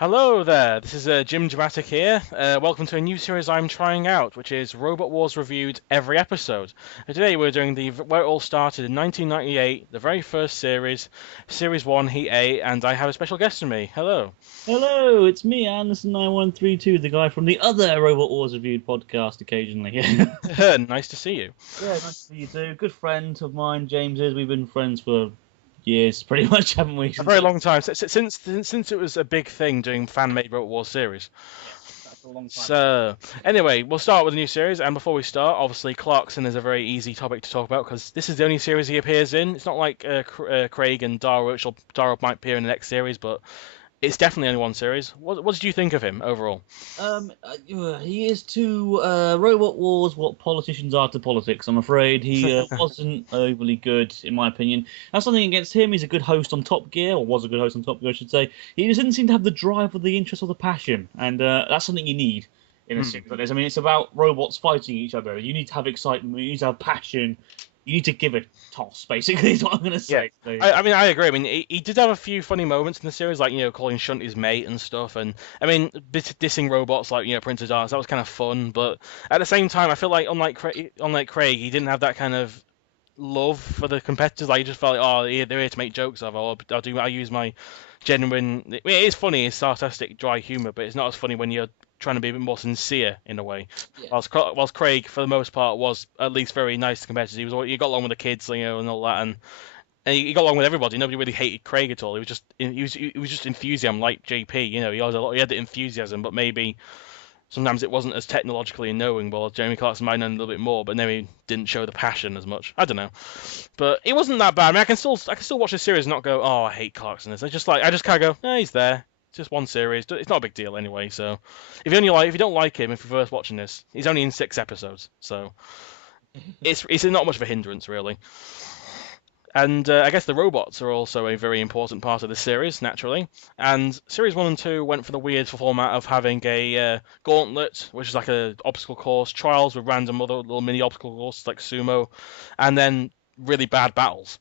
Hello there, this is Jimjamatic here. Welcome to a new series I'm trying out, which is Robot Wars Reviewed Every Episode. And today we're doing where it all started in 1998, the very first series, Series 1, Heat A, and I have a special guest with me. Hello. Hello, it's me, Anderson9132, the guy from the other Robot Wars Reviewed podcast occasionally. Yeah, Nice to see you. nice to see you too. Good friend of mine, James is. We've been friends for years, pretty much, haven't we? A very long time, since it was a big thing doing fan-made Robot Wars series. That's a long time. So, anyway, we'll start with a new series, and before we start, obviously, Clarkson is a very easy topic to talk about, because this is the only series he appears in. It's not like Craig and Dara, which Dara might appear in the next series, but it's definitely only one series. What did you think of him overall? He is to Robot Wars what politicians are to politics. I'm afraid he wasn't overly good, in my opinion. That's something against him. He's a good host on Top Gear, or was a good host on Top Gear, I should say. He just didn't seem to have the drive or the interest or the passion, and that's something you need in a series like this. I mean, it's about robots fighting each other. You need to have excitement. You need to have passion. You need to give it toss, basically, is what I'm going to say. Yeah. I mean, I agree. I mean, he did have a few funny moments in the series, like, calling Shunt his mate and stuff. And, I mean, dissing robots like, Prince of Darkness, that was kind of fun. But at the same time, I feel like, unlike Craig, he didn't have that kind of love for the competitors. Like, he just felt like, oh, they're here to make jokes of, or I use my genuine... I mean, it is funny, it's sarcastic, dry humour, but it's not as funny when you're trying to be a bit more sincere in a way. Yeah. Whilst Craig, for the most part, was at least very nice to competitors. He got along with the kids, and all that, and he got along with everybody. Nobody really hated Craig at all. He was just enthusiasm like JP. He had the enthusiasm, but maybe sometimes it wasn't as technologically knowing. Well, Jeremy Clarkson might know a little bit more, but maybe didn't show the passion as much. I don't know, but it wasn't that bad. I mean, I can still watch the series and not go, oh, I hate Clarkson. I just kind of go, eh, he's there. It's just one series. It's not a big deal anyway. So if you don't like him, if you're first watching this, he's only in 6 episodes, so it's not much of a hindrance really. And I guess the robots are also a very important part of the series, naturally. And series 1 and 2 went for the weird format of having a gauntlet, which is like a obstacle course, trials with random other little mini obstacle courses like sumo, and then really bad battles.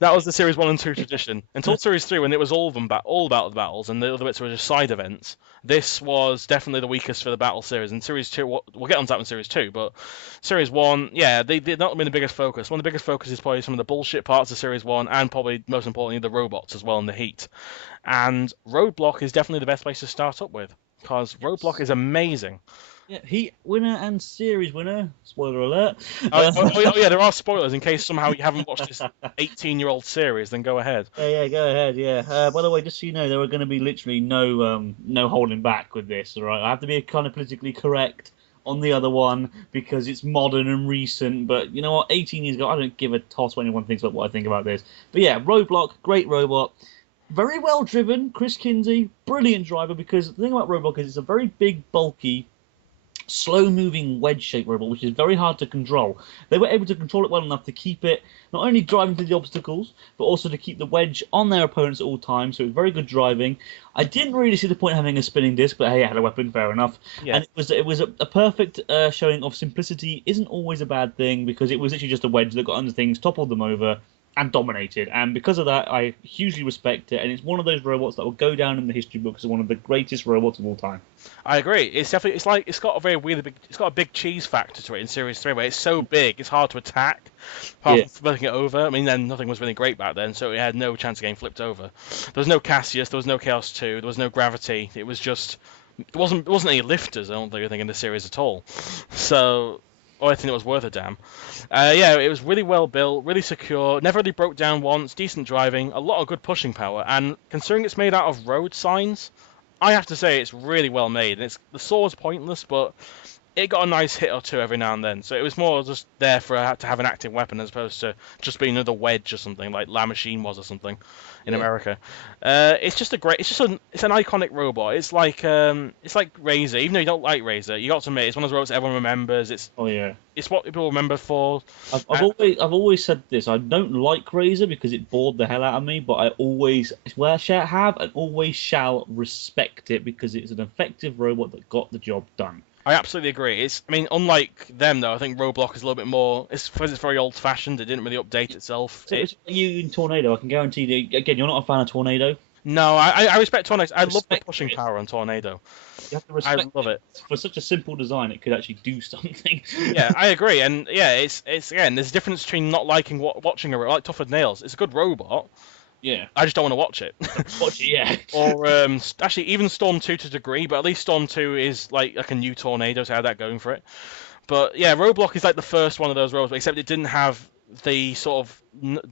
That was the series 1 and 2 tradition until series 3, when it was all about the battles, and the other bits were just side events. This was definitely the weakest for the battle series. And series 2, we'll get onto that in series 2, but series 1, yeah, they've not been the biggest focus. One of the biggest focus is probably some of the bullshit parts of series 1, and probably most importantly the robots as well in the heat. And Roadblock is definitely the best place to start up with, because Roadblock is amazing. Yeah, Heat winner and series winner. Spoiler alert. Yeah, there are spoilers in case somehow you haven't watched this 18-year-old series. Then go ahead. Yeah, go ahead. Yeah. By the way, just so you know, there are going to be literally no holding back with this. All right, I have to be kind of politically correct on the other one because it's modern and recent. But you know what? 18 years ago, I don't give a toss what anyone thinks about what I think about this. But yeah, Roadblock, great robot. Very well driven. Chris Kinsey, brilliant driver. Because the thing about Roadblock is it's a very big, bulky, slow-moving wedge-shaped robot, which is very hard to control. They were able to control it well enough to keep it not only driving through the obstacles, but also to keep the wedge on their opponents at all times. So it was very good driving. I didn't really see the point of having a spinning disc, but hey, I had a weapon, fair enough. Yeah. And it was a perfect showing of simplicity. Isn't always a bad thing, because it was literally just a wedge that got under things, toppled them over, and dominated. And because of that, I hugely respect it. And it's one of those robots that will go down in the history books as one of the greatest robots of all time. I agree. It's definitely it's got a very weird it's got a big cheese factor to it in series 3, where it's so big it's hard to attack apart from flipping it over. I mean, then nothing was really great back then, so it had no chance of getting flipped over. There was no Cassius, there was no Chaos 2, there was no gravity. It was just it wasn't any lifters, I don't think, in the series at all. So I think it was worth a damn. Yeah, it was really well built, really secure, never really broke down once, decent driving, a lot of good pushing power, and considering it's made out of road signs, I have to say it's really well made. And the sword's pointless, but it got a nice hit or two every now and then. So it was more just there to have an active weapon as opposed to just being another wedge or something like La Machine was or something in America. It's an iconic robot. It's like Razor. Even though you don't like Razor, you got to admit it's one of those robots everyone remembers. It's what people remember for. I've always said this. I don't like Razor because it bored the hell out of me, but I always have and always shall respect it because it's an effective robot that got the job done. I absolutely agree. Unlike them though, I think Roblox is a little bit more. It's because it's very old-fashioned. It didn't really update itself. So it's like you in Tornado. I can guarantee that. Again, you're not a fan of Tornado. No, I respect Tornado. I love the Respect pushing it. power on Tornado. You have to I respect love it. it. For such a simple design, it could actually do something. Yeah, I agree, and yeah, it's again, there's a difference between not liking watching a like Tougher Nails. It's a good robot. Yeah. I just don't want to watch it. Watch it, yeah. Or actually, even Storm 2 to a degree, but at least Storm 2 is like a new Tornado, so I had that going for it. But yeah, Roblox is like the first one of those robots, except it didn't have the sort of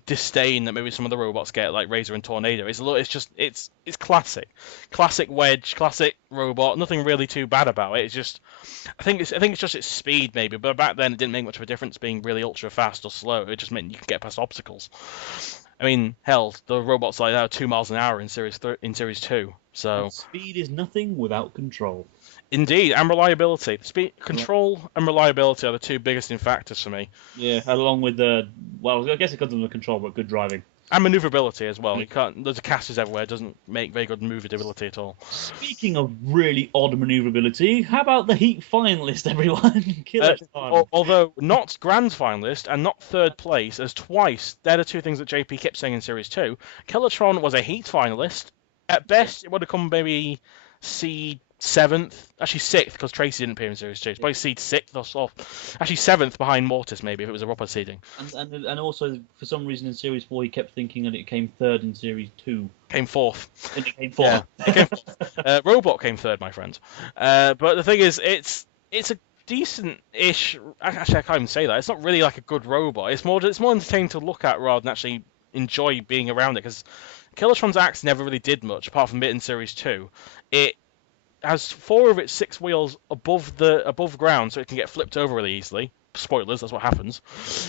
disdain that maybe some of the robots get, like Razor and Tornado. It's classic Wedge, classic robot. Nothing really too bad about it. It's just, I think it's just its speed maybe. But back then it didn't make much of a difference being really ultra fast or slow. It just meant you could get past obstacles. I mean, hell, the robots like that are 2 miles an hour in Series 2. So And speed is nothing without control. indeed, and reliability. Speed, control, and reliability are the two biggest factors for me. Yeah, along with the well, I guess it comes under control, but good driving. And maneuverability as well. You can't. There's casters everywhere. It doesn't make very good maneuverability at all. Speaking of really odd maneuverability, how about the Heat finalist, everyone? Although not grand finalist and not third place, as twice. They're the two things that JP kept saying in Series 2. Killatron was a Heat finalist. At best, it would have come maybe seed 7th. Actually 6th, because Tracy didn't appear in Series 2. It's probably seed 6th or so. Actually 7th behind Mortis, maybe, if it was a proper seeding. And also, for some reason in Series 4, he kept thinking that it came third in Series 2. Came 4th. And it came 4th. Yeah, it came 4th. Robot came 3rd, my friend. But the thing is, it's a decent-ish. Actually, I can't even say that. It's not really like a good robot. It's more entertaining to look at rather than actually enjoy being around it. Because Killatron's axe never really did much apart from it in Series 2. It has 4 of its 6 wheels above ground, so it can get flipped over really easily. Spoilers, that's what happens.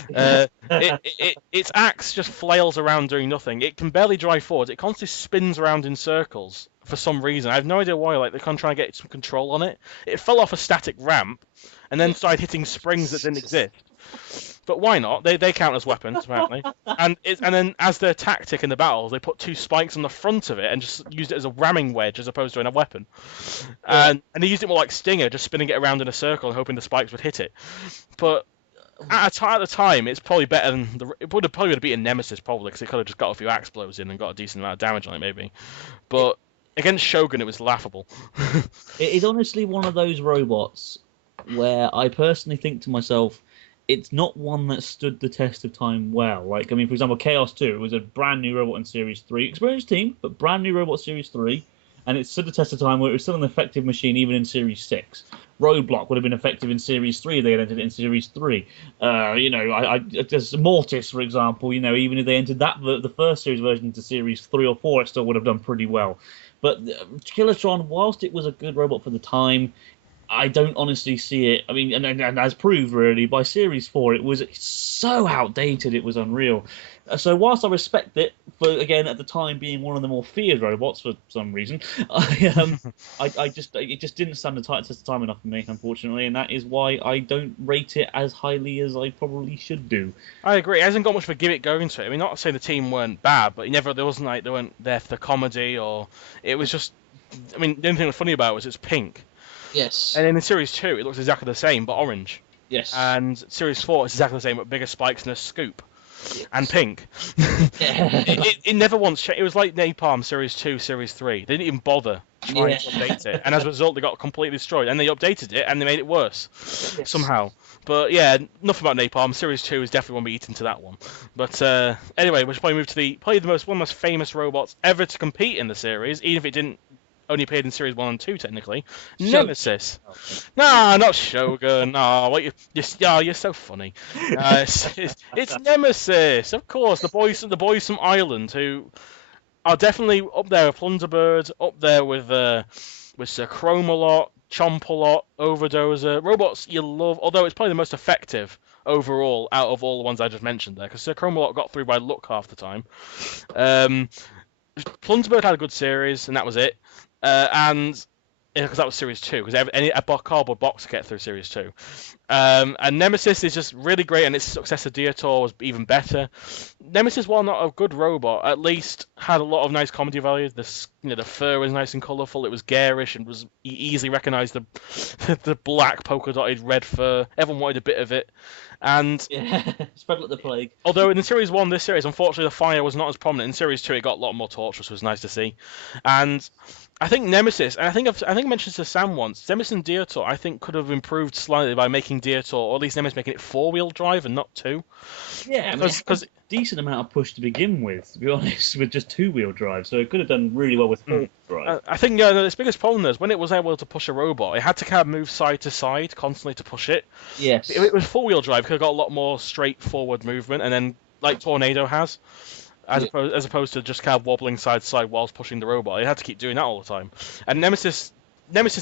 Its axe just flails around doing nothing. It can barely drive forward. It constantly spins around in circles for some reason. I have no idea why. Like they're trying to get some control on it. It fell off a static ramp and then started hitting springs that didn't exist. But why not? They count as weapons apparently. And then as their tactic in the battles, they put 2 spikes on the front of it and just used it as a ramming wedge as opposed to a weapon. And they used it more like Stinger, just spinning it around in a circle and hoping the spikes would hit it. But at the time, it's probably better than it would have probably beaten Nemesis probably because it could have just got a few axe blows in and got a decent amount of damage on it maybe. But against Shogun, it was laughable. It is honestly one of those robots where I personally think to myself, it's not one that stood the test of time well. Like, I mean, for example, Chaos 2 was a brand new robot in Series 3. Experienced team, but brand new robot Series 3. And it stood the test of time where it was still an effective machine even in Series 6. Roadblock would have been effective in Series 3 if they had entered it in Series 3. There's Mortis, for example, even if they entered the first series version into Series 3 or 4, it still would have done pretty well. But Killatron, whilst it was a good robot for the time, I don't honestly see it. I mean, and as proved really by Series 4, it was so outdated, it was unreal. So whilst I respect it for again at the time being one of the more feared robots for some reason, it just didn't stand the test of time enough for me, unfortunately, and that is why I don't rate it as highly as I probably should do. I agree. It hasn't got much of a gimmick going to it. I mean, not to say the team weren't bad, but there wasn't like they weren't there for the comedy or it was just. I mean, the only thing that was funny about it was it's pink. Yes. And then in Series 2, it looks exactly the same, but orange. Yes. And Series 4, it's exactly the same, but bigger spikes and a scoop. Yes. And pink. Yeah. it never once changed. It was like Napalm Series 2, Series 3. They didn't even bother trying to update it. And as a result, they got completely destroyed. And they updated it, and they made it worse. Yes. Somehow. But yeah, enough about Napalm. Series 2 is definitely one we eat into that one. But anyway, we should probably move to one of the most famous robots ever to compete in the series, even if it didn't only appeared in Series 1 and 2, technically. Nemesis. No, not Shogun. No, you're so funny. It's Nemesis, of course. The boys from Ireland who are definitely up there with Plunderbird, up there with Sir Chromalot, Chompalot, Overdoser. Robots you love, although it's probably the most effective overall out of all the ones I just mentioned there, because Sir Chromalot got through by luck half the time. Plunderbird had a good series, and that was it. And because that was Series 2, because a cardboard box to get through Series 2. And Nemesis is just really great, and its successor Dietor was even better. Nemesis, while not a good robot, at least had a lot of nice comedy value. The fur was nice and colourful. It was garish and was easily recognised the the black polka dotted red fur. Everyone wanted a bit of it. And Yeah, spread like the plague. although in the Series 1, this series, unfortunately, the fire was not as prominent. In Series 2, it got a lot more torturous, which was nice to see. And I think Nemesis, and I think I mentioned to Sam once, Nemesis and Dietor, I think, could have improved slightly by making Dietor, or at least Nemesis making it 4-wheel drive and not 2. Yeah, I mean, it had a decent amount of push to begin with, to be honest, with just 2-wheel drive, so it could have done really well with 4-wheel drive. I think its biggest problem is when it was able to push a robot, it had to kind of move side to side constantly to push it. Yes. If it was 4-wheel drive, it could have got a lot more straightforward movement, and then like Tornado has. As opposed to just kind of wobbling side to side whilst pushing the robot. It had to keep doing that all the time. And Nemesis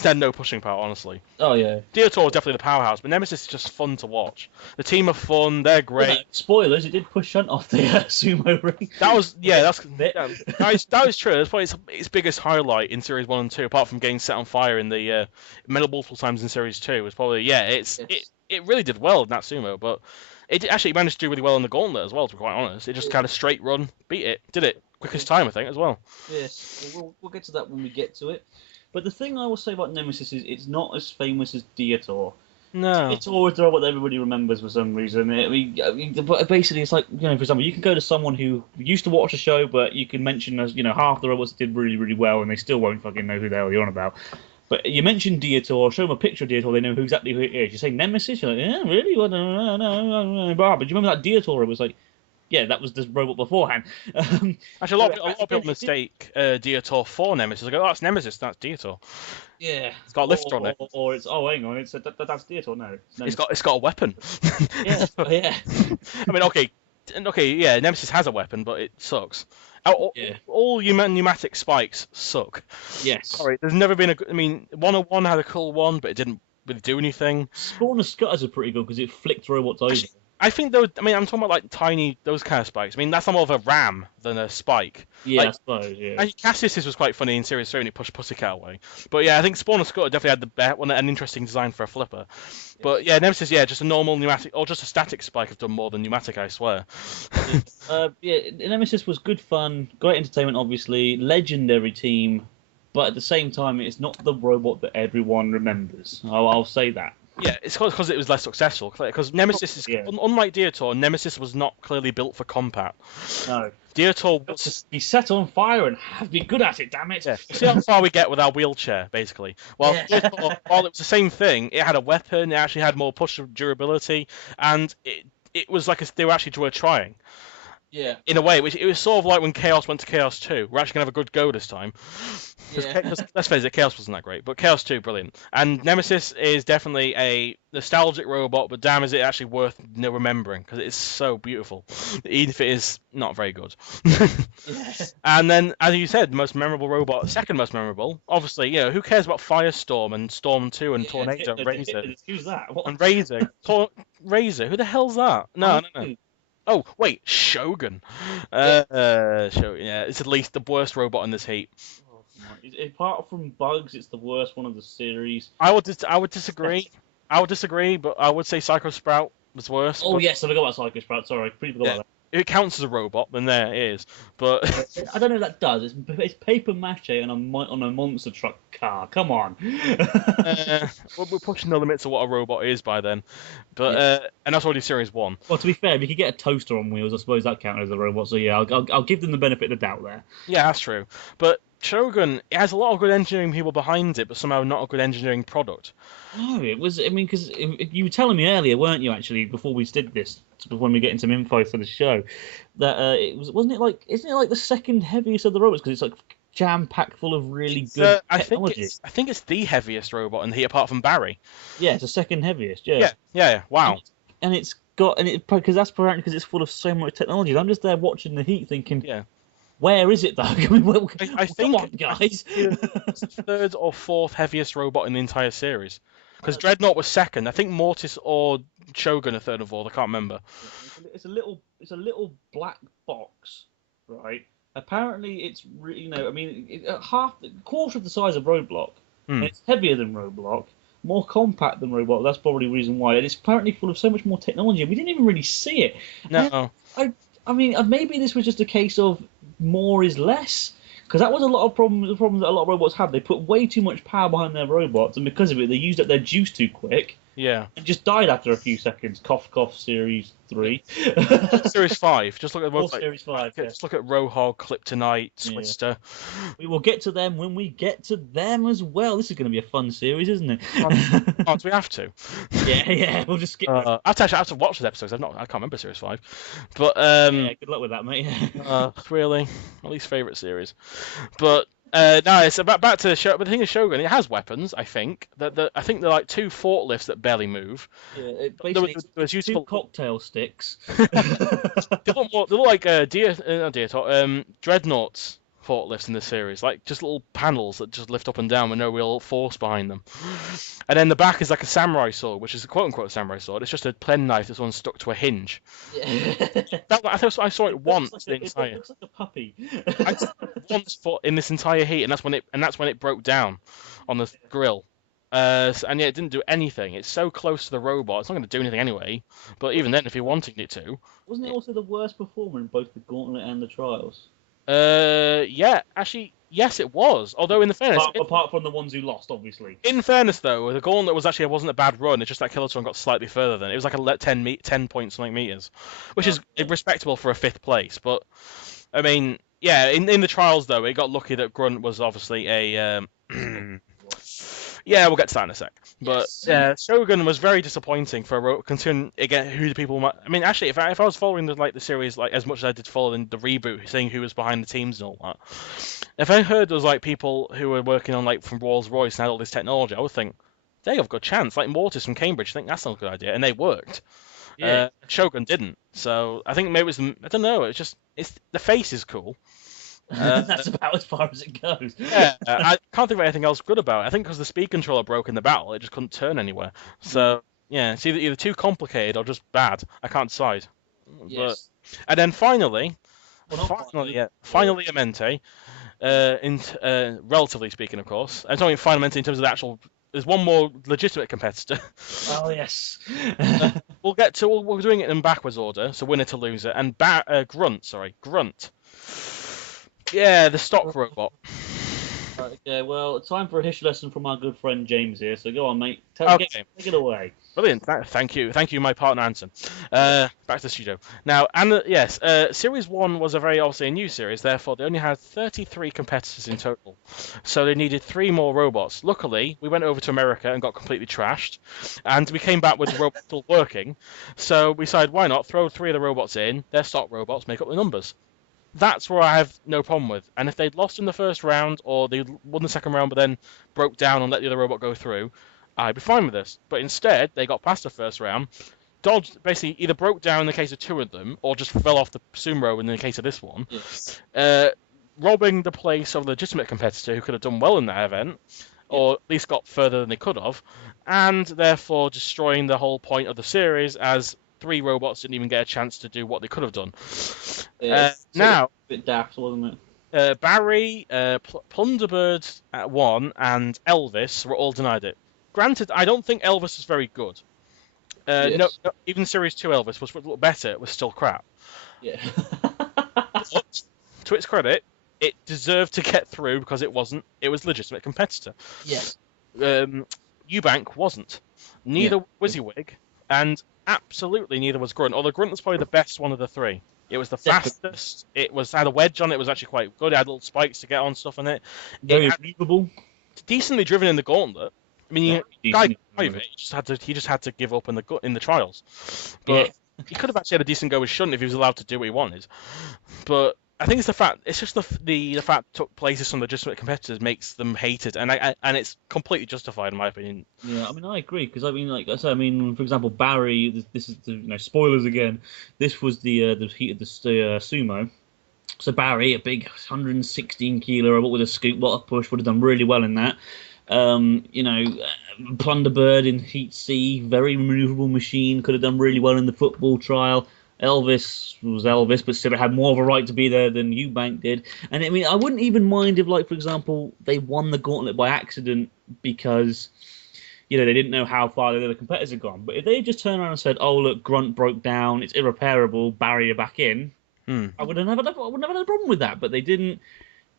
had no pushing power, honestly. Oh, yeah. Dietor was definitely the powerhouse, but Nemesis is just fun to watch. The team are fun, they're great. Well, spoilers, it did push Shunt off the sumo ring. That was that was true. That's probably its biggest highlight in Series 1 and 2, apart from getting set on fire in the multiple times in Series 2, was probably, it really did well in that sumo, but it actually managed to do really well in the gauntlet as well, to be quite honest. It just kind of straight run, beat it, did it. Quickest time, I think, as well. Yes, we'll get to that when we get to it. But the thing I will say about Nemesis is it's not as famous as Dietor. No. It's always the robot that everybody remembers for some reason. But basically, it's like, for example, you can go to someone who used to watch a show, but you can mention, half the robots did really, really well, and they still won't fucking know who the hell you're on about. But you mention Dietor, show them a picture of Dietor, they know exactly who it is. You say Nemesis, you're like, yeah, really? Well, no. But you remember that Dietor? It was like, yeah, that was the robot beforehand. Actually, a lot of people mistake Dietor for Nemesis. I go, oh, that's Nemesis, that's Dietor. Yeah, it's got a lifter on it. Or it's hang on, that's Dietor. No, it's got a weapon. Yeah, yeah. I mean, okay, yeah, Nemesis has a weapon, but it sucks. All pneumatic spikes suck. Yes. Sorry, there's never been 101 had a cool one, but it didn't really do anything. Spawn of Scutters are pretty good because it flicked robots over. I think I'm talking about like tiny, those kind of spikes. I mean, that's more of a ram than a spike. Yeah, I suppose, yeah. Actually, Cassius's was quite funny in Series 3 when it pushed Pussycat away. But yeah, I think Spawn and Scott definitely had an interesting design for a flipper. But yeah, Nemesis, just a normal pneumatic, or just a static spike have done more than pneumatic, I swear. Nemesis was good fun, great entertainment, obviously, legendary team, but at the same time, it's not the robot that everyone remembers. I'll say that. Yeah, it's because it was less successful. Because Nemesis is, unlike Dietor, Nemesis was not clearly built for combat. No. Dietor was... Be set on fire and be good at it, damn it! Yeah. See how far we get with our wheelchair, basically. While Dietor, while it was the same thing, it had a weapon, it actually had more push durability, and it was like they were trying. Yeah. In a way, which it was sort of like when Chaos went to Chaos 2. We're actually going to have a good go this time. Because let's face it, Chaos wasn't that great, but Chaos 2, brilliant. And Nemesis is definitely a nostalgic robot, but damn, is it actually worth remembering, because it's so beautiful, even if it is not very good. And then, as you said, most memorable robot, second most memorable, obviously, who cares about Firestorm and Storm 2 and Tornado and Razor? Who's that? What? And Razor. Razor, who the hell's that? No. Oh, wait, Shogun. It's at least the worst robot in this heat. Apart from Bugs, it's the worst one of the series. I would disagree. But I would say Psycho Sprout was worse. Oh, yes, I forgot about Psycho Sprout. Sorry, I completely forgot about that. If it counts as a robot, then there it is. But I don't know if that does. It's paper mache on a monster truck car. Come on. We're pushing the limits of what a robot is by then. But and that's already Series 1. Well, to be fair, if you could get a toaster on wheels, I suppose that counts as a robot. So yeah, I'll give them the benefit of the doubt there. Yeah, that's true. But Shogun, it has a lot of good engineering people behind it, but somehow not a good engineering product. No, it was. I mean, because you were telling me earlier, weren't you? Actually, before we did this, when we get into some info for the show, that isn't it like the second heaviest of the robots, because it's like jam packed full of really good technology. I think it's the heaviest robot in the heat, apart from Barry. Yeah, it's the second heaviest. Yeah. Yeah. Wow. And it's got because that's apparently because it's full of so much technology. I'm just there watching the heat, thinking, where is it though? I mean, I think, come on, guys. It's the third or fourth heaviest robot in the entire series. Because Dreadnought was second. I think Mortis or Shogun are third or fourth. I can't remember. It's a little black box, right? Apparently, it's quarter of the size of Roadblock, Hmm. It's heavier than Roblox, more compact than Roblox. That's probably the reason why. And it's apparently full of so much more technology, and we didn't even really see it. And No. I mean, maybe this was just a case of more is less. Because that was a lot of problems. The problems that a lot of robots had. They put way too much power behind their robots, and because of it, they used up their juice too quick Yeah. and just died after a few seconds. Cough, cough. Series 3 Series 5. Just look at the or website. Series 5. Yeah. Just look at Rohog, Kryptonite, Yeah. Twister. We will get to them when we get to them as well. This is going to be a fun series, isn't it? Oh, do we have to? Yeah. We'll just skip. I have to watch the episodes. I can't remember Series 5. But Yeah. Good luck with that, mate. really, my least favorite series. But no, it's about back to the show. But the thing is, Shogun, it has weapons. I think I think they're like 2 forklifts that barely move. Yeah, basically, There was two useful. cocktail sticks. They look like dreadnoughts forklifts in this series, like just little panels that just lift up and down with no real force behind them. And then the back is like a samurai sword, which is a quote unquote samurai sword. It's just a penknife that's one stuck to a hinge. Yeah. I saw it once. It looks like a puppy. I saw it once in this entire heat, and that's when it broke down on the grill. And yeah, it didn't do anything. It's so close to the robot. It's not going to do anything anyway. But even then, if you're wanting it to, Wasn't it also the worst performer in both the Gauntlet and the Trials? yeah, actually, yes, it was. Although in the fairness, Apart from the ones who lost, obviously. in fairness though, the Gauntlet wasn't a bad run. It's just that Kiloton got slightly further than it was like a 10 point something meters, which is respectable for a 5th place. But I mean, yeah, in the trials though, it got lucky that Grunt was obviously a. Yeah, we'll get to that in a sec. But Yes. Shogun was very disappointing for considering again who the people. I mean, actually, if I was following the series like as much as I did following the reboot, seeing who was behind the teams and all that, if I heard there was like people who were working on like from Rolls-Royce and had all this technology, I would think they have a good chance. Like Mortis from Cambridge, I think that's not a good idea, and they worked. Yeah. Shogun didn't, so I think maybe it was I don't know. It's the face is cool. That's about as far as it goes. Yeah, I can't think of anything else good about it. I think because the speed controller broke in the battle, it just couldn't turn anywhere. So yeah, it's either too complicated or just bad. I can't decide. Yes. And then finally, Well, not finally Amente, relatively speaking, of course. I'm talking finally in terms of the actual. There's one more legitimate competitor. Oh yes. We're doing it in backwards order, so winner to loser, and Grunt. Yeah, the stock robot. Okay, well, time for a history lesson from our good friend James here. So go on, mate. Okay. Take it away. Brilliant. Thank you, my partner Anson. Back to the studio now. And yes, Series 1 was obviously a new series. Therefore, they only had 33 competitors in total, so they needed 3 more robots. Luckily, we went over to America and got completely trashed, and we came back with the robots still working. So we decided, why not throw 3 of the robots in? They're stock robots, make up the numbers. That's where I have no problem with. And if they'd lost in the first round, or they won the second round but then broke down and let the other robot go through, I'd be fine with this. But instead, they got past the first round, dodged, basically either broke down in the case of 2 of them, or just fell off the sumo in the case of this one, robbing the place of a legitimate competitor who could have done well in that event, or at least got further than they could have, and therefore destroying the whole point of the series as 3 robots didn't even get a chance to do what they could have done. Now, a bit daft, wasn't it? Barry, Plunderbird at 1, and Elvis were all denied it. Granted, I don't think Elvis is very good. No, even Series 2 Elvis was a little better. It was still crap. Yeah. But, to its credit, it deserved to get through because it was legitimate competitor. Yes. Eubank wasn't. Neither was WYSIWYG, and absolutely neither was Grunt. Although Grunt was probably the best one of the 3. It was the fastest. It had a wedge on it. It was actually quite good. It had little spikes to get on stuff in it. Very believable. Decently driven in the Gauntlet. I mean, guy drive it. He just had to give up in the trials. But he could have actually had a decent go with Shunt if he was allowed to do what he wanted. But I think it's the fact. It's just the fact it took place with some legitimate competitors makes them hated, and it's completely justified in my opinion. Yeah, I mean I agree because I mean like I said, I mean for example Barry. This is the spoilers again. This was the heat of the sumo. So Barry, a big 116 kilo robot with a scoop bottom push, would have done really well in that. Plunderbird in Heat C, very maneuverable machine, could have done really well in the football trial. Elvis was Elvis, but still had more of a right to be there than Eubank did. And I mean, I wouldn't even mind if, like, for example, they won the gauntlet by accident because, you know, they didn't know how far the other competitors had gone. But if they had just turned around and said, "Oh, look, Grunt broke down, it's irreparable, barrier back in," Hmm. I would have had a problem with that. But they didn't.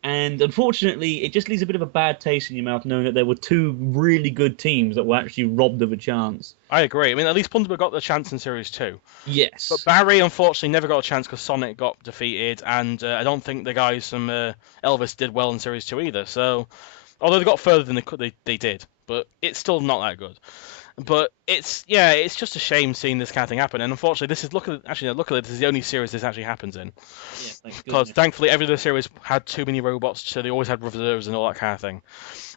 And unfortunately, it just leaves a bit of a bad taste in your mouth knowing that there were two really good teams that were actually robbed of a chance. I agree. I mean, at least Punderberg got the chance in Series 2. But Yes. Barry, unfortunately, never got a chance because Sonic got defeated, and I don't think the guys from Elvis did well in Series 2 either. So, although they got further than they did, but it's still not that good. But it's just a shame seeing this kind of thing happen. And unfortunately, luckily, this is the only series this actually happens in. Yeah, thank Because goodness. thankfully, every other series had too many robots, so they always had reserves and all that kind of thing.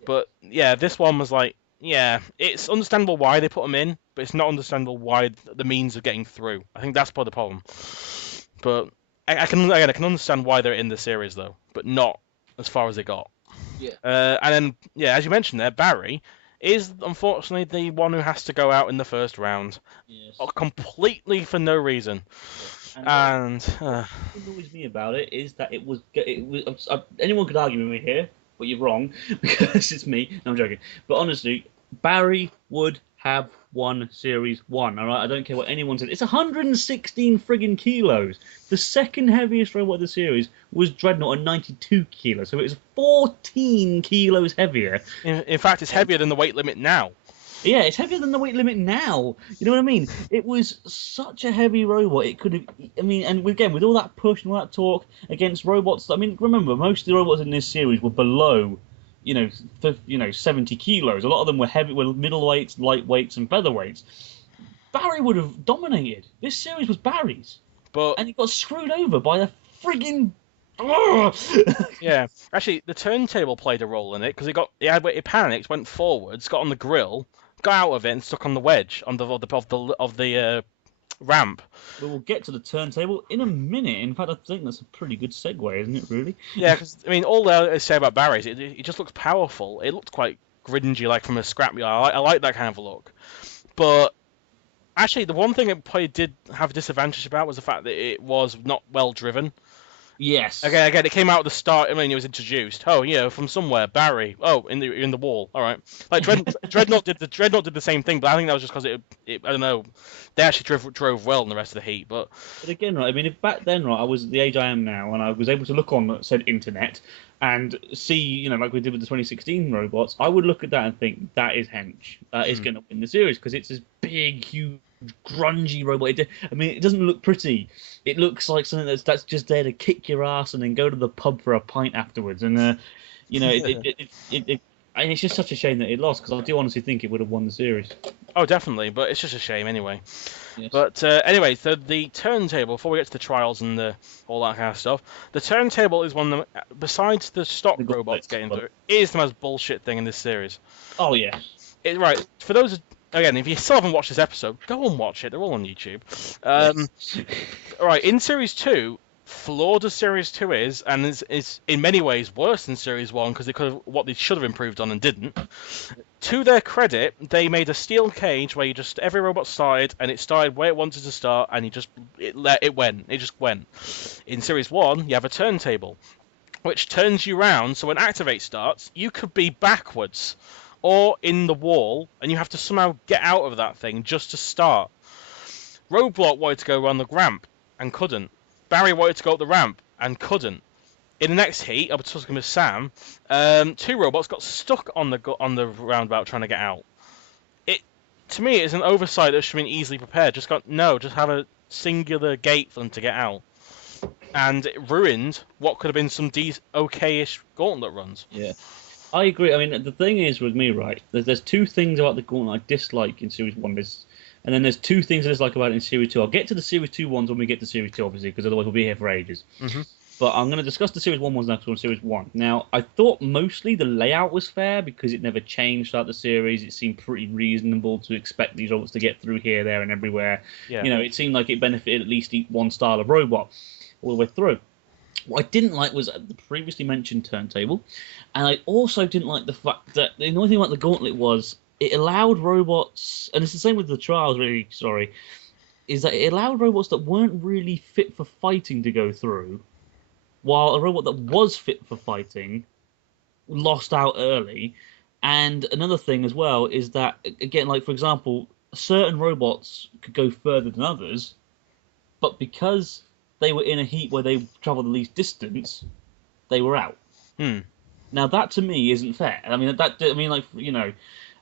But yeah, this one was like, yeah, it's understandable why they put them in, but it's not understandable why the means of getting through. I think that's part of the problem. But I can understand why they're in the series though, but not as far as they got. Yeah. And then yeah, as you mentioned there, Barry is unfortunately the one who has to go out in the first round, Yes. completely for no reason. And And what annoys me about it is that anyone could argue with me here, but you're wrong because it's me. No, I'm joking. But honestly, Barry would have won Series 1. All right, I don't care what anyone said. It's 116 friggin' kilos. The second heaviest robot of the series was Dreadnought at 92 kilos, so it was 14 kilos heavier. in fact, it's heavier than the weight limit now. Yeah, it's heavier than the weight limit now. You know what I mean? It was such a heavy robot. It could have. I mean, and again, with all that push and all that talk against robots. I mean, remember, most of the robots in this series were below, 70 kilos. A lot of them were middleweights, lightweights, and featherweights. Barry would have dominated. This series was Barry's, But and he got screwed over by a friggin'. yeah, actually, the turntable played a role in it because it panicked, went forwards, got on the grill, got out of it, and stuck on the wedge on the ramp. We'll get to the turntable in a minute. In fact, I think that's a pretty good segue, isn't it? Really? Yeah, because I mean, all I say about Barry is it just looks powerful. It looked quite gringy, like from a scrapyard. I like that kind of look. But actually, the one thing it probably did have a disadvantage about was the fact that it was not well driven. Yes. Again, it came out at the start. I mean, it was introduced. Oh, from somewhere, Barry. Oh, in the wall. All right. Like Dreadnought did the same thing, but I think that was just because it I don't know. They actually drove well in the rest of the heat, but again, right, I mean, if back then, right, I was the age I am now, and I was able to look on said internet and see, like we did with the 2016 robots, I would look at that and think that is hench. That is going to win the series because it's this big, huge, grungy robot. I mean, it doesn't look pretty. It looks like something that's just there to kick your ass and then go to the pub for a pint afterwards. And it's just such a shame that it lost because I do honestly think it would have won the series. oh, definitely. But it's just a shame anyway. Yes. But anyway, so the turntable, before we get to the trials and all that kind of stuff, the turntable is one of the, besides the stock robots getting through, is the most bullshit thing in this series. Oh, yeah. Right, for those, again, if you still haven't watched this episode, go and watch it. They're all on YouTube. Right, in Series 2, flawed as Series 2 is, and is in many ways worse than Series 1 because what they should have improved on and didn't. To their credit, they made a steel cage where every robot started and it started where it wanted to start, and it just went. In Series 1, you have a turntable, which turns you round, so when Activate starts, you could be backwards or in the wall, and you have to somehow get out of that thing just to start. Roadblock wanted to go around the ramp and couldn't. Barry wanted to go up the ramp and couldn't. In the next heat, I was talking with Sam. Two robots got stuck on the roundabout trying to get out. To me, it's an oversight that should have been easily prepared. Just have a singular gate for them to get out, and it ruined what could have been some okay-ish gauntlet runs. Yeah. I agree. I mean, the thing is with me, right? There's two things about the gauntlet I dislike in Series 1. And then there's two things I dislike about it in Series 2. I'll get to the Series 2 ones when we get to Series 2, obviously, because otherwise we'll be here for ages. Mm-hmm. But I'm going to discuss the Series 1 ones next on Series 1. Now, I thought mostly the layout was fair because it never changed throughout the series. It seemed pretty reasonable to expect these robots to get through here, there, and everywhere. Yeah. It seemed like it benefited at least one style of robot all the way through. What I didn't like was the previously mentioned turntable, and I also didn't like the fact that the only thing about the gauntlet was it allowed robots, and it's the same with the trials, really, sorry, is that it allowed robots that weren't really fit for fighting to go through, while a robot that was fit for fighting lost out early. And another thing as well is that, again, like for example, certain robots could go further than others, but because they were in a heat where they traveled the least distance, they were out. Hmm. Now that to me isn't fair. I mean like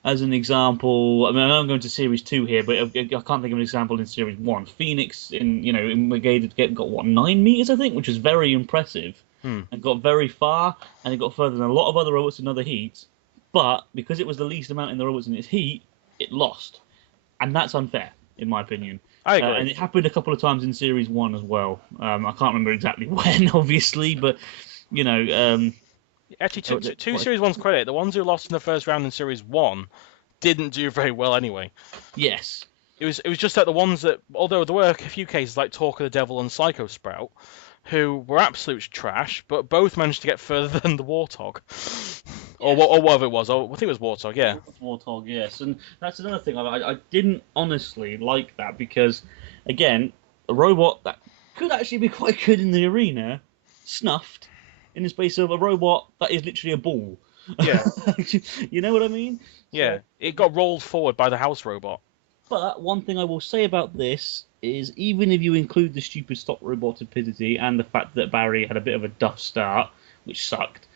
as an example, I mean I know I'm going to series 2 here, but I can't think of an example in series 1. Phoenix in Brigade got what, 9 meters I think, which was very impressive, Hmm. and got very far, and it got further than a lot of other robots in other heats. But because it was the least amount in the robots in its heat, it lost, and that's unfair in my opinion. I agree. And it happened a couple of times in series 1 as well. I can't remember exactly when, obviously, but you know. Actually, two Series 1's credit, the ones who lost in the first round in Series 1 didn't do very well anyway. Yes. It was just that the ones that, although there were a few cases like Talk of the Devil and Psycho Sprout, who were absolute trash, but both managed to get further than the Warthog. Or whatever it was. I think it was Warthog, yeah. Warthog, yes. And that's another thing. I didn't honestly like that because, again, a robot that could actually be quite good in the arena, snuffed in the space of a robot that is literally a ball. Yeah. You know what I mean? Yeah. So, It got rolled forward by the house robot. but one thing I will say about this is, even if you include the stupid stop robot stupidity and the fact that Barry had a bit of a duff start, which sucked,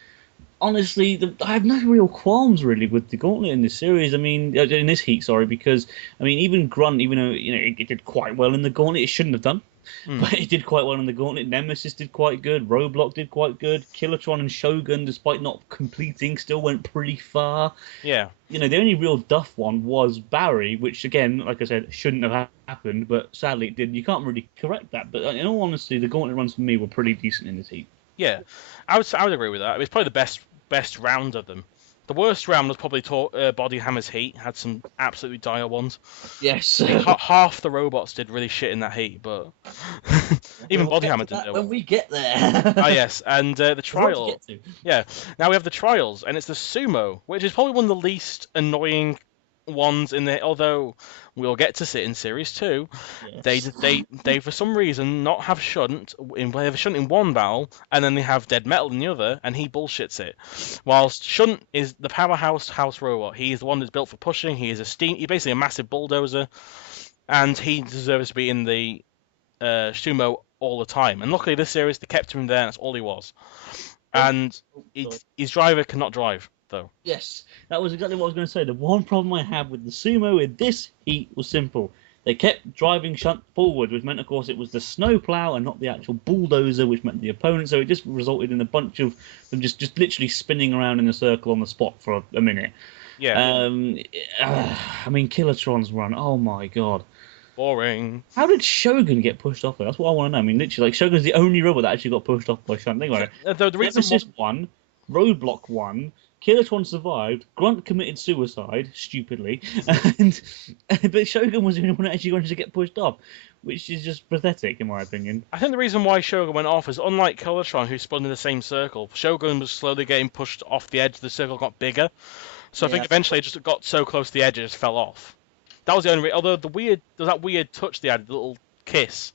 honestly, I have no real qualms really with the Gauntlet in this series. I mean, in this heat, sorry, because I mean, even Grunt, even though it did quite well in the Gauntlet, it shouldn't have done, but it did quite well in the Gauntlet. Nemesis did quite good. Roadblock did quite good. Killatron and Shogun, despite not completing, still went pretty far. Yeah. The only real duff one was Barry, which again, like I said, shouldn't have happened, but sadly it did. You can't really correct that. But in all honesty, the Gauntlet runs for me were pretty decent in this heat. Yeah, I would agree with that. It was probably the best round of them. The worst round was probably Body Hammer's heat. Had some absolutely dire ones. Yes. I think half the robots did really shit in that heat, but even Body Hammer didn't do it. When we get there. Ah, yes, and the trial. Yeah, now we have the trials, and it's the Sumo, which is probably one of the least annoying ones in there. Although we'll get to sit in Series 2, Yes. they for some reason not have Shunt they have Shunt in one battle, and then they have Dead Metal in the other, and he bullshits it. Whilst Shunt is the powerhouse house robot, he is the one that's built for pushing. He's basically a massive bulldozer, and he deserves to be in the Sumo all the time. And luckily this series they kept him there, and that's all he was. And his driver cannot drive, though. Yes, that was exactly what I was going to say. The one problem I had with the Sumo in this heat was simple. They kept driving Shunt forward, which meant, of course, it was the snowplow and not the actual bulldozer, which meant the opponent. So it just resulted in a bunch of them just literally spinning around in a circle on the spot for a minute. Yeah. I mean, Killatron's run. Oh my god. Boring. How did Shogun get pushed off there? That's what I want to know. I mean, literally, like Shogun's the only robot that actually got pushed off by Shunt. Think about it. The reason Nemesis won, Roadblock won, Killatron survived, Grunt committed suicide, stupidly, but Shogun was the only one that actually wanted to get pushed off, which is just pathetic, in my opinion. I think the reason why Shogun went off is, unlike Killatron, who spun in the same circle, Shogun was slowly getting pushed off the edge, the circle got bigger, so I think eventually it just got so close to the edge it just fell off. That was the only although there's that weird touch they had, the little kiss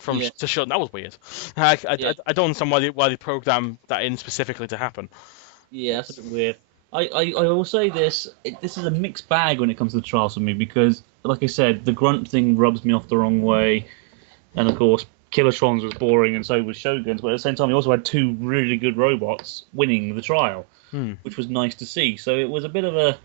to Shunt, that was weird. I don't understand why they programmed that in specifically to happen. Yeah, that's a bit weird. I will say this: this is a mixed bag when it comes to the trials for me because, like I said, the Grunt thing rubs me off the wrong way, and of course, Killatron's was boring, and so was Shogun's. But at the same time, he also had two really good robots winning the trial, which was nice to see. So it was a bit of a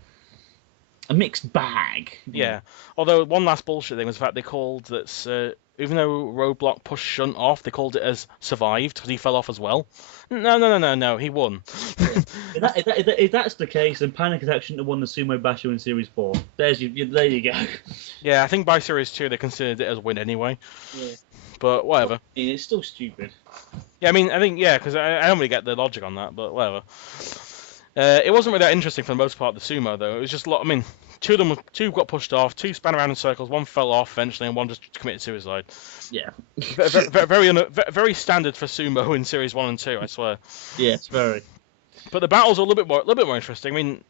mixed bag. Yeah. Although one last bullshit thing was the fact they called that. Even though Roadblock pushed Shunt off, they called it as survived because he fell off as well. No, he won. If that's the case, then Panic Attack shouldn't have won the Sumo Basho in Series 4. There you go. Yeah, I think by Series 2 they considered it as a win anyway. Yeah. But whatever. I mean, it's still stupid. Yeah, I mean, I think, because I don't really get the logic on that, but whatever. It wasn't really that interesting for the most part, the Sumo, though. It was just, I mean, two got pushed off, two span around in circles, one fell off eventually, and one just committed suicide. Yeah. Very standard for Sumo in Series 1 and 2, I swear. Yes, very. But the battles are a little bit more interesting. I mean,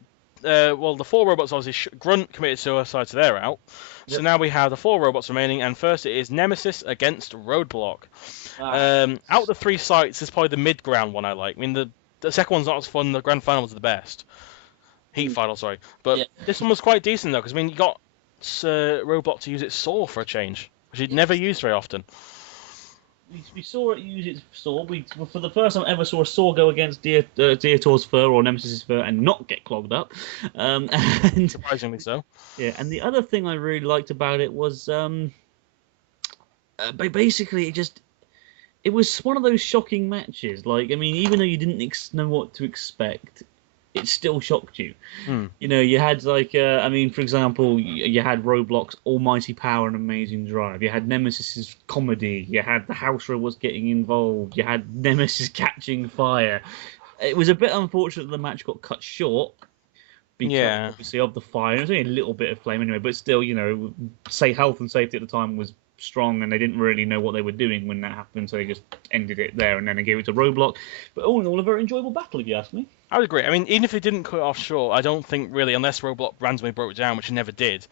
well, the 4 robots obviously Grunt committed suicide, so they're out. So Yep. now we have the 4 robots remaining, and first it is Nemesis against Roadblock. Ah, Out of the 3 sites, this is probably the mid-ground one I like. I mean, the second one's not as fun. The grand final was the best. Heat final, sorry. But yeah. this one was quite decent though, because I mean, you got Roadblock to use its saw for a change, which he'd never used very often. We saw it use its saw. We for the first time ever saw a saw go against Dietor's fur or Nemesis's fur and not get clogged up. And Surprisingly so. yeah, and the other thing I really liked about it was basically it was one of those shocking matches. Like, I mean, even though you didn't know what to expect, it still shocked you. You know, you had like, I mean, for example, you had Roblox's almighty power and amazing drive. You had Nemesis's comedy. You had the house robots getting involved. You had Nemesis catching fire. It was a bit unfortunate that the match got cut short because obviously of the fire. It was only a little bit of flame anyway, but still, you know, say health and safety at the time was strong, and they didn't really know what they were doing when that happened, so they just ended it there, and then they gave it to Roblox. But all in all, a very enjoyable battle, if you ask me. I would agree. I mean, even if it didn't cut it off short, I don't think really, unless Roblox randomly broke down, which it never did,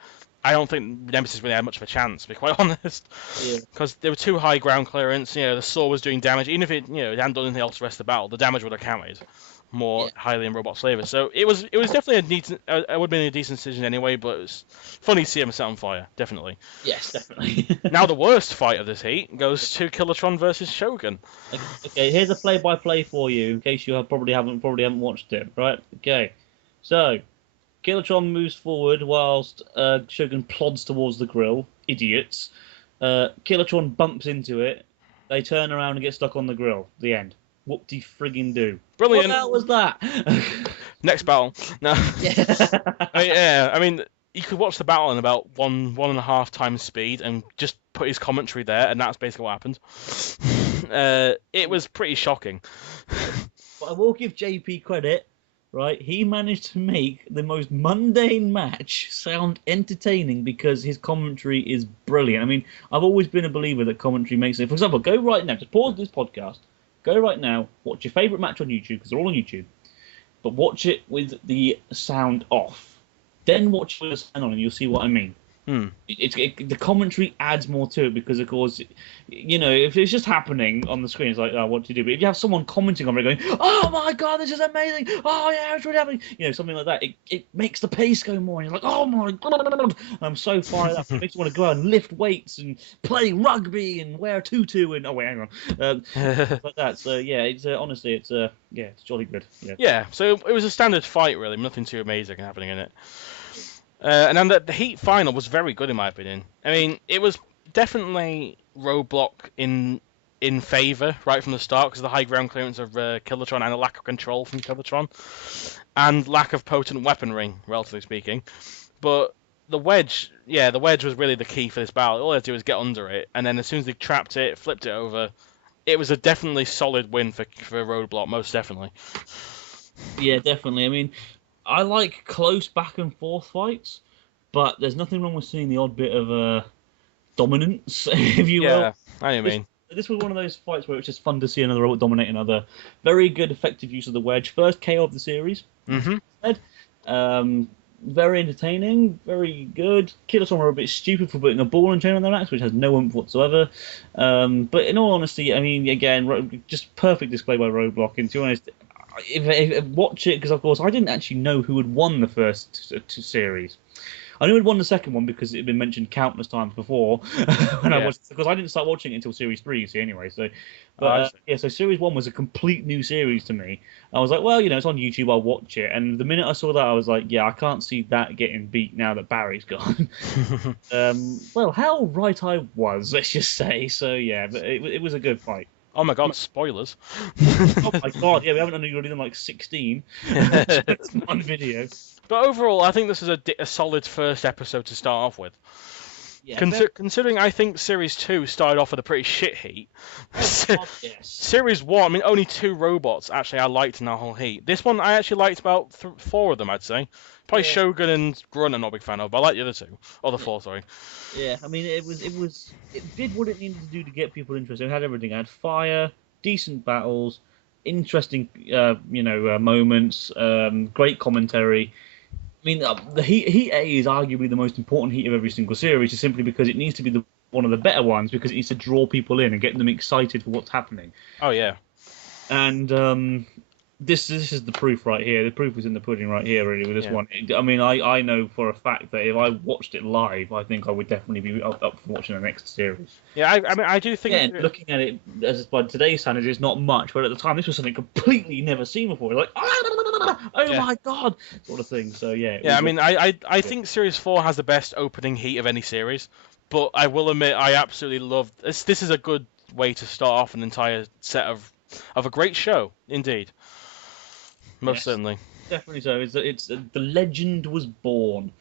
I don't think Nemesis really had much of a chance, to be quite honest. Yeah. Because there were too high ground clearance. You know, the saw was doing damage. Even if it, you know, it hadn't done anything else the rest of the battle, the damage would have counted more highly in Robot's favour. So it was definitely a decent. It would have been a decent decision anyway. But it was funny to see him set on fire. Definitely. Yes, definitely. Now the worst fight of this heat goes to Kilotron versus Shogun. Okay, here's a play-by-play for you, in case you probably haven't watched it. Right? Okay. So, Kilotron moves forward whilst Shogun plods towards the grill. Idiots. Kilotron bumps into it. They turn around and get stuck on the grill. The end. Whoop-de-friggin' do. Brilliant. What the hell was that? Next battle. No. Yeah. I mean, you could watch the battle in about 1.5 times speed and just put his commentary there, and that's basically what happened. It was pretty shocking. But I will give JP credit, right? He managed to make the most mundane match sound entertaining because his commentary is brilliant. I mean, I've always been a believer that commentary makes it. For example, go right now, just pause this podcast, go right now, watch your favourite match on YouTube, because they're all on YouTube, but watch it with the sound off. Then watch it with the sound on, and you'll see what I mean. The commentary adds more to it because, of course, you know, if it's just happening on the screen, it's like, oh, what do you do? But if you have someone commenting on it going, oh my god, this is amazing! Oh yeah, it's really happening! You know, something like that. It makes the pace go more. And you're like, oh my god! I'm so fired up. It makes you want to go out and lift weights and play rugby and wear a tutu and hang on, like that. So yeah, it's honestly, it's jolly good. Yeah. So it was a standard fight, really. Nothing too amazing happening in it. And then the Heat final was very good in my opinion. I mean, it was definitely Roadblock in favour right from the start because of the high ground clearance of Kilotron and the lack of control from Kilotron and lack of potent weaponry, relatively speaking. But the wedge was really the key for this battle. All they had to do was get under it, and then as soon as they trapped it, flipped it over, it was a definitely solid win for Roadblock, most definitely. Yeah, definitely. I mean, I like close back and forth fights, but there's nothing wrong with seeing the odd bit of dominance, if you will. Yeah, I know what you mean. This was one of those fights where it's just fun to see another robot dominate another. Very good, effective use of the wedge. First KO of the series. Very entertaining, very good. Kilotron were a bit stupid for putting a ball and chain on their axe, which has no oomph whatsoever. But in all honesty, I mean, again, just perfect display by Roadblock. And to be honest, if watch it, because of course I didn't actually know who had won the first two series. I knew who had won the second one because it had been mentioned countless times before when I watched, because I didn't start watching it until series 3, you see, anyway. So, but so series 1 was a complete new series to me. I was like, well, you know, it's on YouTube, I'll watch it. And the minute I saw that, I was like, yeah, I can't see that getting beat now that Barry's gone. Well, how right I was, let's just say. So yeah, but it was a good fight. Oh my god, spoilers. Oh my god, yeah, we haven't already done like 16. That's one video. But overall, I think this is a solid first episode to start off with. Yeah, considering I think Series 2 started off with a pretty shit heat. Oh, yes. Series 1, I mean, only 2 robots actually I liked in that whole heat. This one I actually liked about 4 of them, I'd say. Probably Shogun and Grunt I'm not a big fan of, but I like the other 2. Or the 4, sorry. Yeah, I mean, it did what it needed to do to get people interested. It had everything. It had fire, decent battles, interesting, moments, great commentary. I mean, the Heat A is arguably the most important heat of every single series, just simply because it needs to be one of the better ones because it needs to draw people in and get them excited for what's happening. Oh yeah. And this is the proof right here. The proof is in the pudding right here, really, with this one. I mean, I know for a fact that if I watched it live, I think I would definitely be up for watching the next series. Yeah, I mean, I do think. Yeah, looking at it as by today's standards, it's not much, but at the time, this was something completely never seen before. Like, oh my god, sort of thing. So yeah. Yeah, I mean, I think Series 4 has the best opening heat of any series, but I will admit I absolutely love this. This is a good way to start off an entire set of a great show, indeed. Most certainly. Definitely so. It's the legend was born.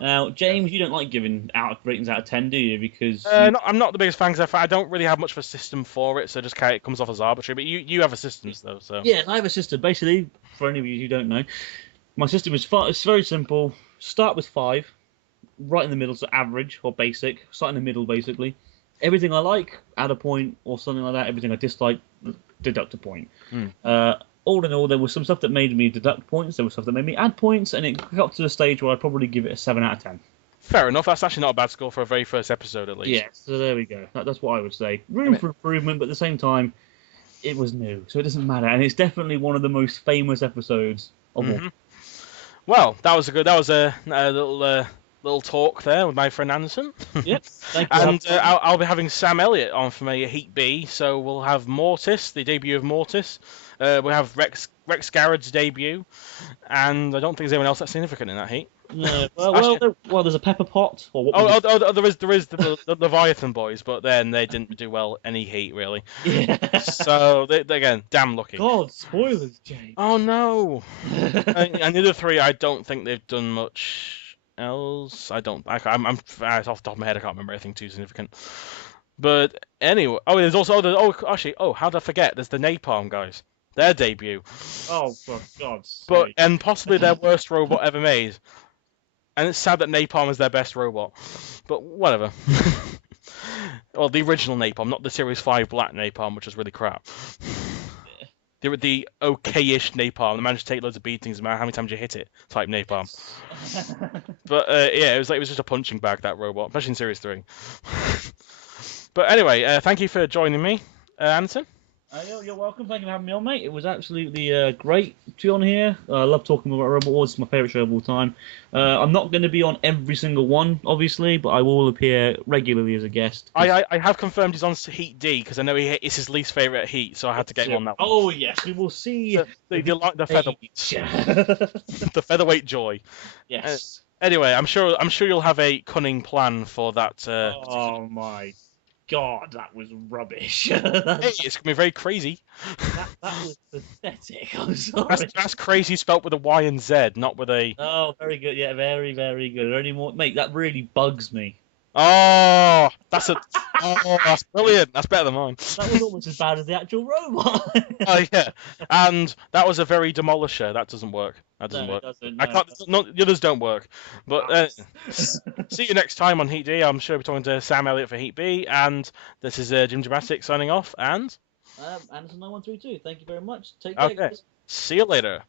Now, James, you don't like giving ratings out of 10, do you? Because I'm not the biggest fan because I don't really have much of a system for it, so it comes off as arbitrary. But you have a system, though, so yeah, I have a system. Basically, for any of you who don't know, my system is it's very simple. Start with 5, right in the middle, so average or basic. Start in the middle, basically. Everything I like, add a point or something like that. Everything I dislike, deduct a point. All in all, there was some stuff that made me deduct points, there was stuff that made me add points, and it got to the stage where I'd probably give it a 7 out of 10. Fair enough. That's actually not a bad score for a very first episode, at least. Yeah, so there we go. That's what I would say. Room for improvement, but at the same time, it was new, so it doesn't matter. And it's definitely one of the most famous episodes of all. Well, that was a little talk there with my friend Anderson. Yep. Thank you. And I'll be having Sam Elliott on for me at Heat B, so we'll have Mortis, the debut of Mortis. We'll have Rex Garrett's debut, and I don't think there's anyone else that's significant in that heat. No, well, there's a Pepper Pot. Or what there is the Leviathan boys, but then they didn't do well any heat really. Yeah. So they again, damn lucky. God, spoilers, James. Oh no. And the other three, I don't think they've done much else. I'm off the top of my head, I can't remember anything too significant. But anyway, there's also how did I forget? There's the Napalm guys. Their debut. Oh, for God's sake. But and possibly their worst robot ever made. And it's sad that Napalm is their best robot. But whatever. Well, the original Napalm, not the Series 5 Black Napalm, which was really crap. The okay-ish Napalm, the managed to take loads of beatings no matter how many times you hit it type Napalm. But yeah, it was just a punching bag, that robot, especially in Series 3. But anyway, thank you for joining me, Anderson. You're welcome. Thank you for having me on, mate. It was absolutely great to be on here. I love talking about Robot Wars. It's my favourite show of all time. I'm not going to be on every single one, obviously, but I will appear regularly as a guest. I have confirmed he's on Heat D because I know it's his least favourite Heat, so I had to get him on that one. Oh yes, we will see. The featherweight, the featherweight joy. Yes. Anyway, I'm sure you'll have a cunning plan for that. Oh my God, that was rubbish. Hey, it's gonna be very crazy. That was pathetic. I'm sorry. That's crazy spelt with a Y and Z, not with a. Oh, very good. Yeah, very, very good. Are there any more, mate? That really bugs me. Oh, that's brilliant. That's better than mine. That was almost as bad as the actual robot. Oh yeah, and that was a very demolisher. That doesn't work. That doesn't work. I can't. The others don't work. But see you next time on Heat D. I'm sure we'll be talking to Sam Elliott for Heat B, and this is Jimjamatic signing off. And Anderson 9132. Thank you very much. Take care, guys. See you later.